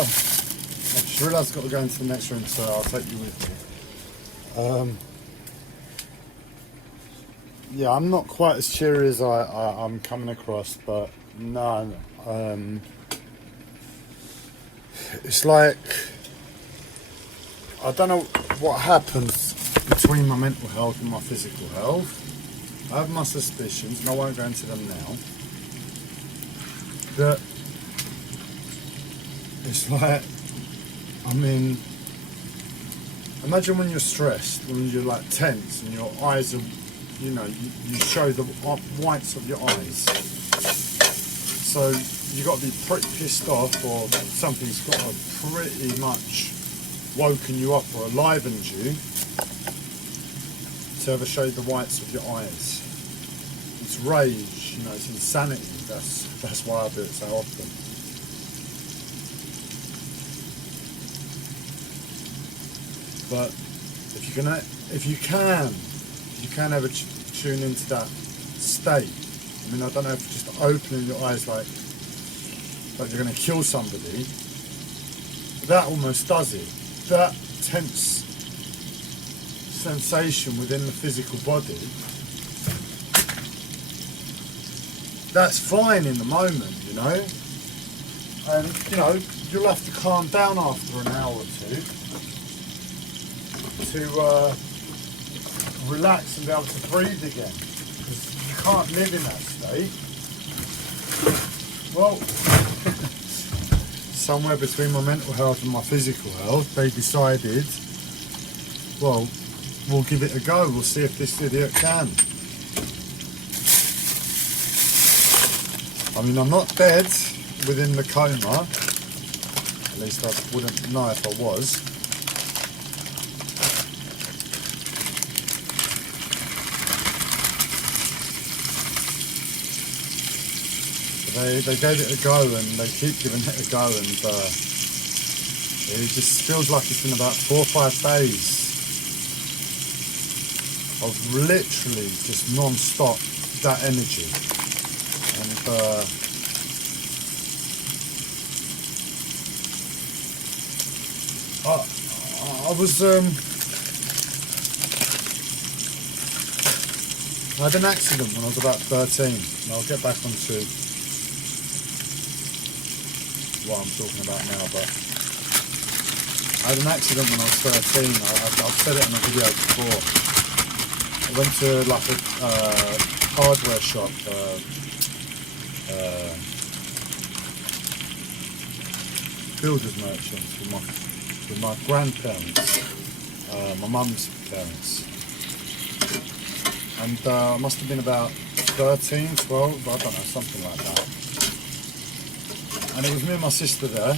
I just realised I've got to go into the next room, so I'll take you with me. Yeah, I'm not quite as cheery as I'm coming across, but no, it's like, I don't know what happens between my mental health and my physical health. I have my suspicions, and I won't go into them now. But it's like, I mean, imagine when you're stressed, when you're like tense and your eyes are, you know, you show the whites of your eyes. So you've got to be pretty pissed off, or something's got to pretty much woken you up or enlivened you to ever show the whites of your eyes. It's rage, you know, it's insanity. That's why I do it so often. But if you can ever tune into that state. I mean, I don't know if just opening your eyes like you're going to kill somebody, that almost does it. That tense sensation within the physical body, that's fine in the moment, you know. And, you know, you'll have to calm down after an hour or two to relax and be able to breathe again, because you can't live in that state. Well, somewhere between my mental health and my physical health, they decided, well, we'll give it a go, we'll see if this idiot can. I mean, I'm not dead within the coma, at least I wouldn't know if I was. They gave it a go, and they keep giving it a go, and it just feels like it's been about 4 or 5 days of literally just non-stop that energy. And I had an accident when I was about 13, and I'll get back onto what I'm talking about now, but I had an accident when I was 13. I've said it in a video before. I went to like a hardware shop, builder's merchants with my grandparents, my mum's parents, and I must have been about 13, 12, I don't know, something like that. And it was me and my sister there,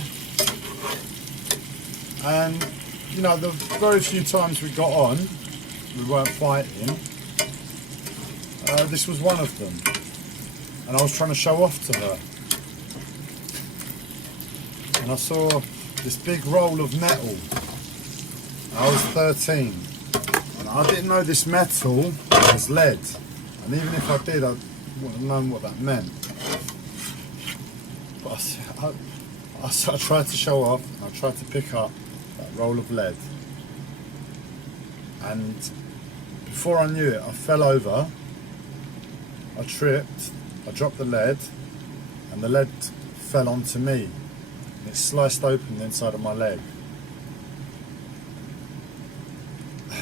and you know, the very few times we got on, we weren't fighting. This was one of them, and I was trying to show off to her, and I saw this big roll of metal. I was 13, and I didn't know this metal was lead, and even if I did, I wouldn't have known what that meant. But I tried to show off, and I tried to pick up that roll of lead, and before I knew it, I fell over, I tripped, I dropped the lead, and the lead fell onto me, and it sliced open the inside of my leg.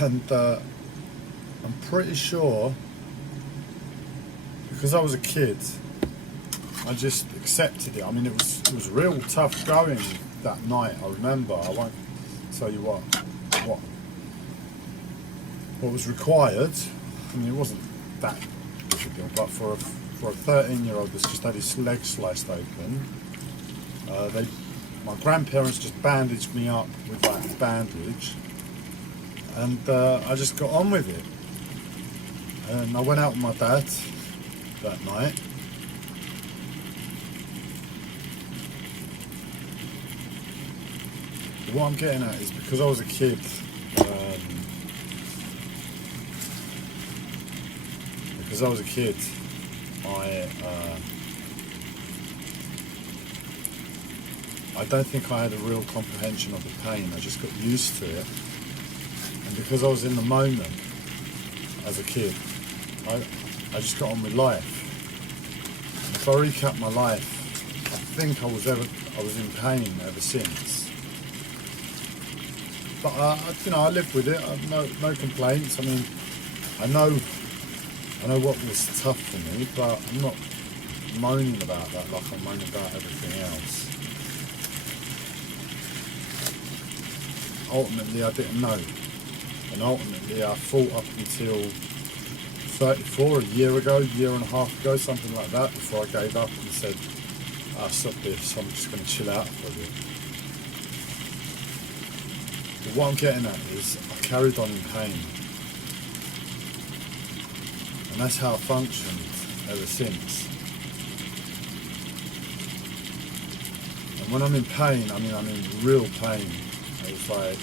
And I'm pretty sure, because I was a kid, I just accepted it. I mean, it was real tough going that night. I remember. I won't tell you what was required. I mean, it wasn't that difficult, but for a 13-year-old that's just had his leg sliced open, my grandparents just bandaged me up with that bandage, and I just got on with it. And I went out with my dad that night. What I'm getting at is, because I was a kid, I don't think I had a real comprehension of the pain. I just got used to it. And because I was in the moment as a kid, I just got on with life. And if I recap my life, I think I was in pain ever since. But I lived with it. I've no complaints. I mean, I know what was tough for me, but I'm not moaning about that like I'm moaning about everything else. Ultimately, I didn't know, and ultimately, I fought up until 34, a year and a half ago, something like that, before I gave up and said, stop this, I'm just going to chill out for a bit. But what I'm getting at is, I carried on in pain. And that's how I functioned ever since. And when I'm in pain, I mean I'm in real pain. It's like,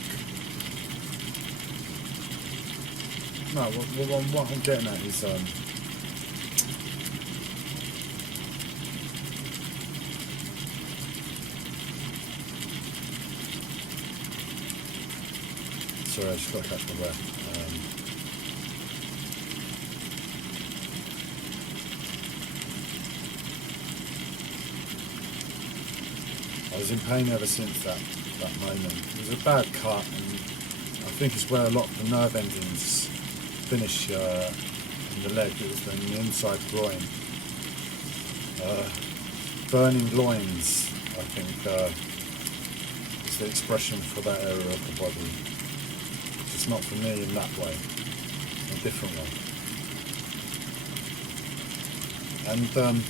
no, what I'm getting at is, sorry, I just got to catch my breath. I was in pain ever since that moment. It was a bad cut, and I think it's where a lot of the nerve endings finish in the leg. It was in the inside groin. Burning loins, I think, is the expression for that area of the body. It's not for me in that way, a different way. And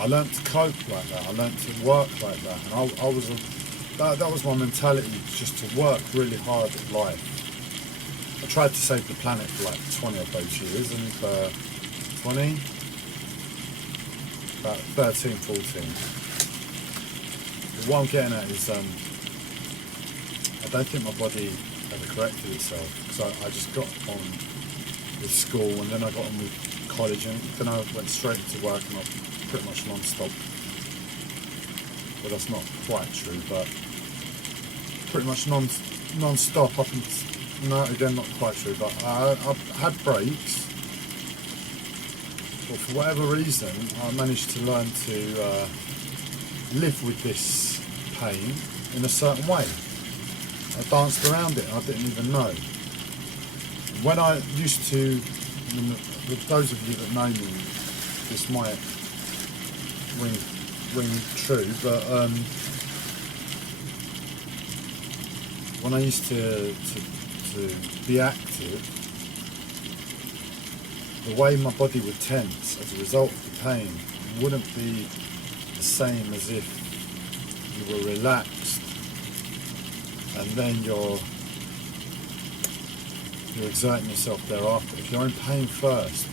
I learnt to cope like that. I learnt to work like that, and that was my mentality, just to work really hard at life. I tried to save the planet for like 20 of those years, and 20, about 13, 14. But what I'm getting at is, I don't think my body ever corrected itself, because I just got on with school, and then I got on with college, and then I went straight to work, and I pretty much non-stop. Well, that's not quite true, but pretty much non-stop up and, no, again, not quite true, but I've had breaks, but for whatever reason, I managed to learn to live with this pain in a certain way. I danced around it, and I didn't even know. When I used to, with those of you that know me, this might ring true, but when I used to be active, the way my body would tense as a result of the pain wouldn't be the same as if you were relaxed and then you're exerting yourself thereafter. If you're in pain first,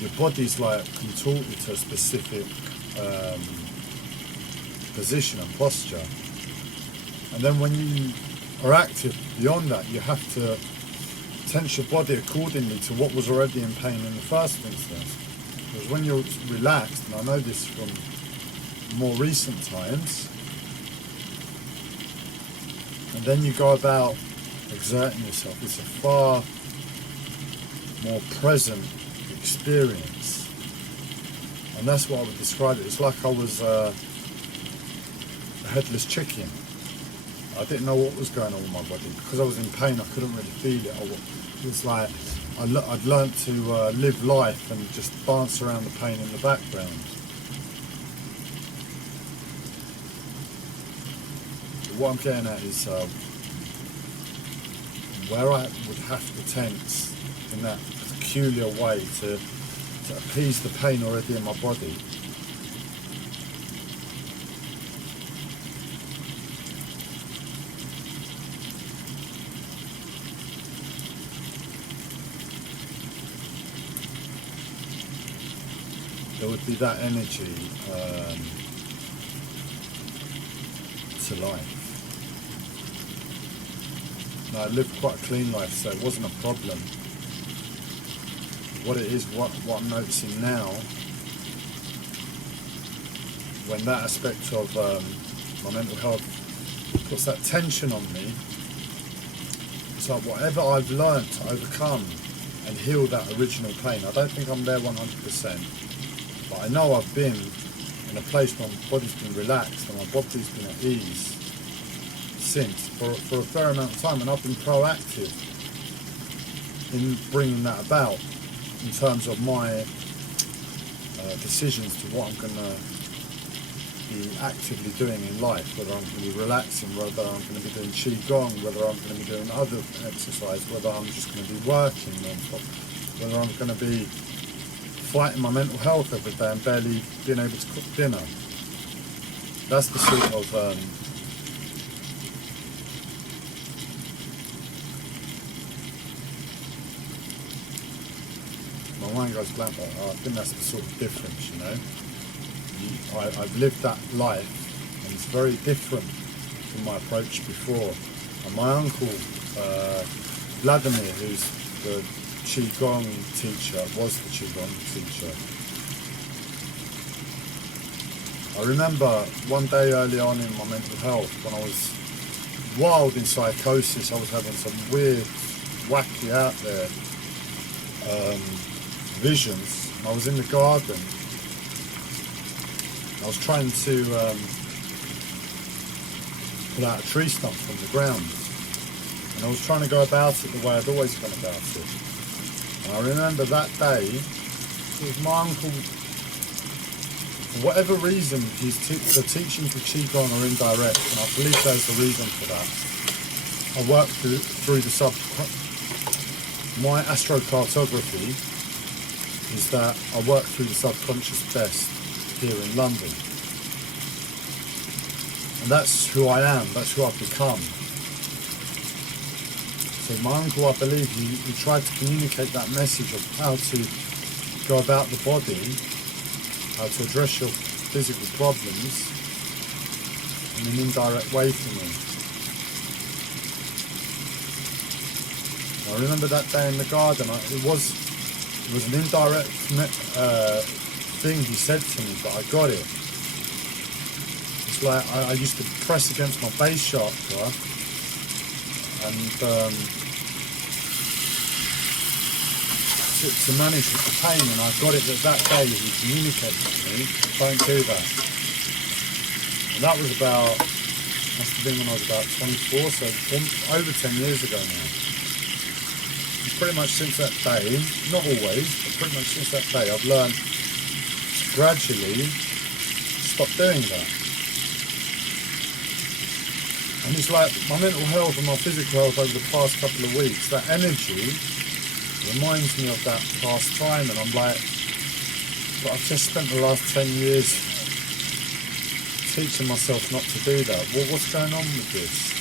your body's like contorted to a specific position and posture, and then when you are active beyond that, you have to tense your body accordingly to what was already in pain in the first instance. Because when you're relaxed, and I know this from more recent times, and then you go about exerting yourself, it's a far more present experience. And that's what I would describe it. It's like I was a headless chicken. I didn't know what was going on with my body. Because I was in pain, I couldn't really feel it. It was like I'd learnt to live life and just dance around the pain in the background. But what I'm getting at is where I would have to tense in that peculiar way to appease the pain already in my body. There would be that energy to life. Now, I lived quite a clean life, so it wasn't a problem. What it is, what I'm noticing now, when that aspect of my mental health puts that tension on me, it's like whatever I've learned to overcome and heal that original pain. I don't think I'm there 100%, but I know I've been in a place where my body's been relaxed and my body's been at ease since for a fair amount of time, and I've been proactive in bringing that about in terms of my decisions to what I'm going to be actively doing in life, whether I'm going to be relaxing, whether I'm going to be doing Qigong, whether I'm going to be doing other exercise, whether I'm just going to be working non-stop, whether I'm going to be fighting my mental health every day and barely being able to cook dinner. That's the sort of my mind goes blank, but I think that's the sort of difference, you know. I've lived that life, and it's very different from my approach before. And my uncle, Vladimir, who's the Qigong teacher, was the Qigong teacher. I remember one day early on in my mental health, when I was wild in psychosis, I was having some weird, wacky out there visions. I was in the garden. I was trying to pull out a tree stump from the ground, and I was trying to go about it the way I'd always gone about it. And I remember that day, it was my uncle, for whatever reason, the teachings of Qigong are indirect, and I believe there's a reason for that. I worked through the my astrocartography is that I work through the subconscious best here in London. And that's who I am, that's who I've become. So my uncle, I believe, he tried to communicate that message of how to go about the body, how to address your physical problems in an indirect way for me. I remember that day in the garden, it was an indirect thing he said to me, but I got it. It's like I used to press against my base chakra, and to manage with the pain, and I got it that day he communicated to me, don't do that. And that was must have been when I was about 24, so over 10 years ago now. And pretty much since that day, not always, but pretty much since that day, I've learned to gradually stop doing that. And it's like my mental health and my physical health over the past couple of weeks, that energy reminds me of that past time, and I'm like, but I've just spent the last 10 years teaching myself not to do that. Well, what's going on with this?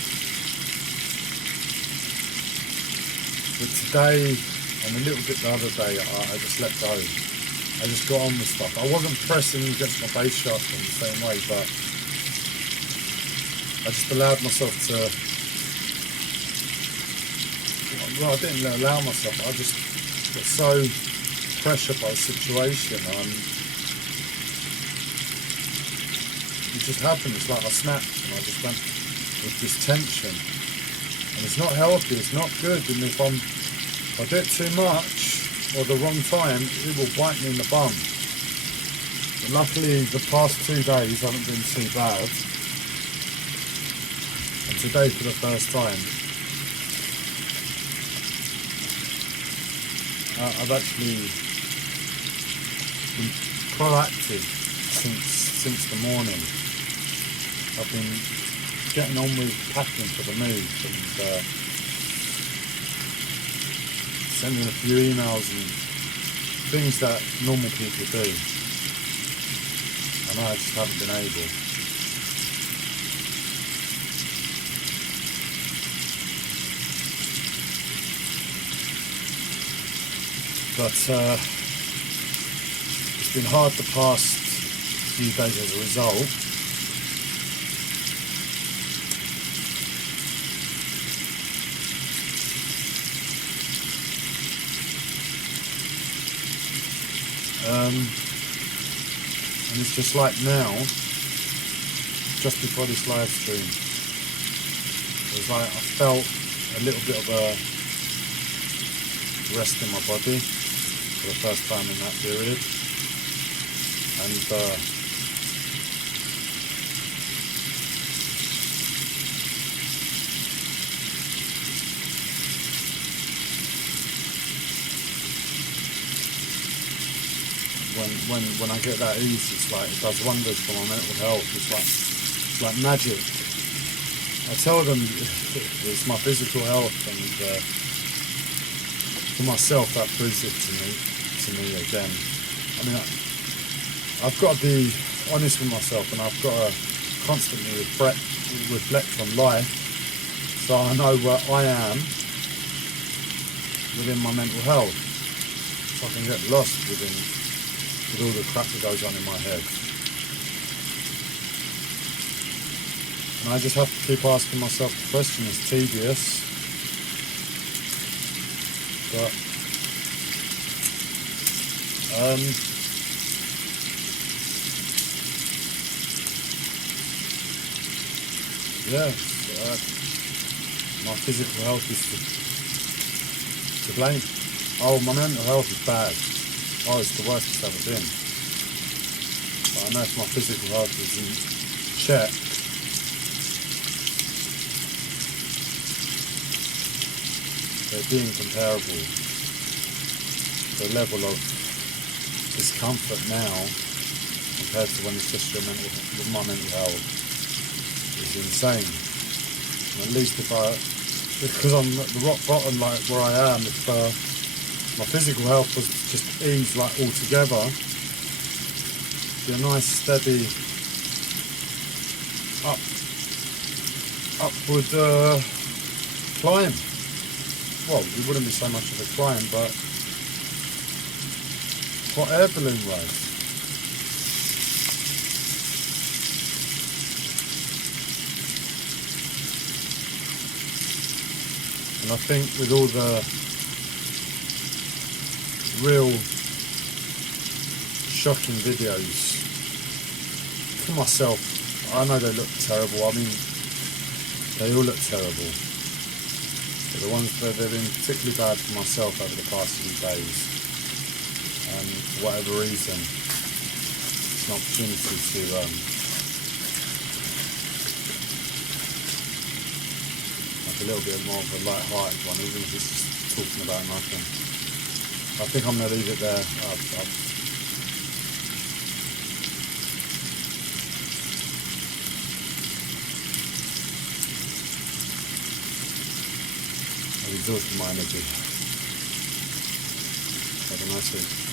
But today, and a little bit the other day, I just let go. I just got on with stuff. I wasn't pressing against my base chakra in the same way, but I just allowed myself to, well, I didn't allow myself, I just got so pressured by the situation, and it just happened. It's like I snapped, and I just went with this tension, and it's not healthy, it's not good, and if I do it too much, or the wrong time, it will bite me in the bum. But luckily, the past 2 days haven't been too bad. And today, for the first time, I've actually been proactive since the morning. I've been getting on with packing for the move and sending a few emails and things that normal people do. And I just haven't been able. But it's been hard the past few days as a result. And it's just like now, just before this live stream, it was like I felt a little bit of a rest in my body for the first time in that period. And when I get that ease, it's like it does wonders for my mental health. It's like magic. I tell them it's my physical health, and for myself that proves it to me again. I mean, I've got to be honest with myself, and I've got to constantly reflect on life, so I know where I am within my mental health, so I can get lost with all the crap that goes on in my head. And I just have to keep asking myself the question. It's tedious, but yeah, my physical health is to blame. Oh, my mental health is bad. Oh, it's the worst it's ever been. But I know if my physical health is in check, they're being comparable. The level of discomfort now compared to when it's just my mental health is insane. And at least because I'm at the rock bottom, like where I am, if my physical health was just eased like altogether, be a nice steady upward climb. Well, it wouldn't be so much of a climb, but hot air balloon rise. And I think with all the real shocking videos for myself, I know they look terrible. I mean, they all look terrible. But the ones that have been particularly bad for myself over the past few days, and for whatever reason, it's an opportunity to have a little bit more of a light-hearted one, even if it's just talking about nothing. I think I'm going to leave it there. I've exhausted my energy. Have a nice week.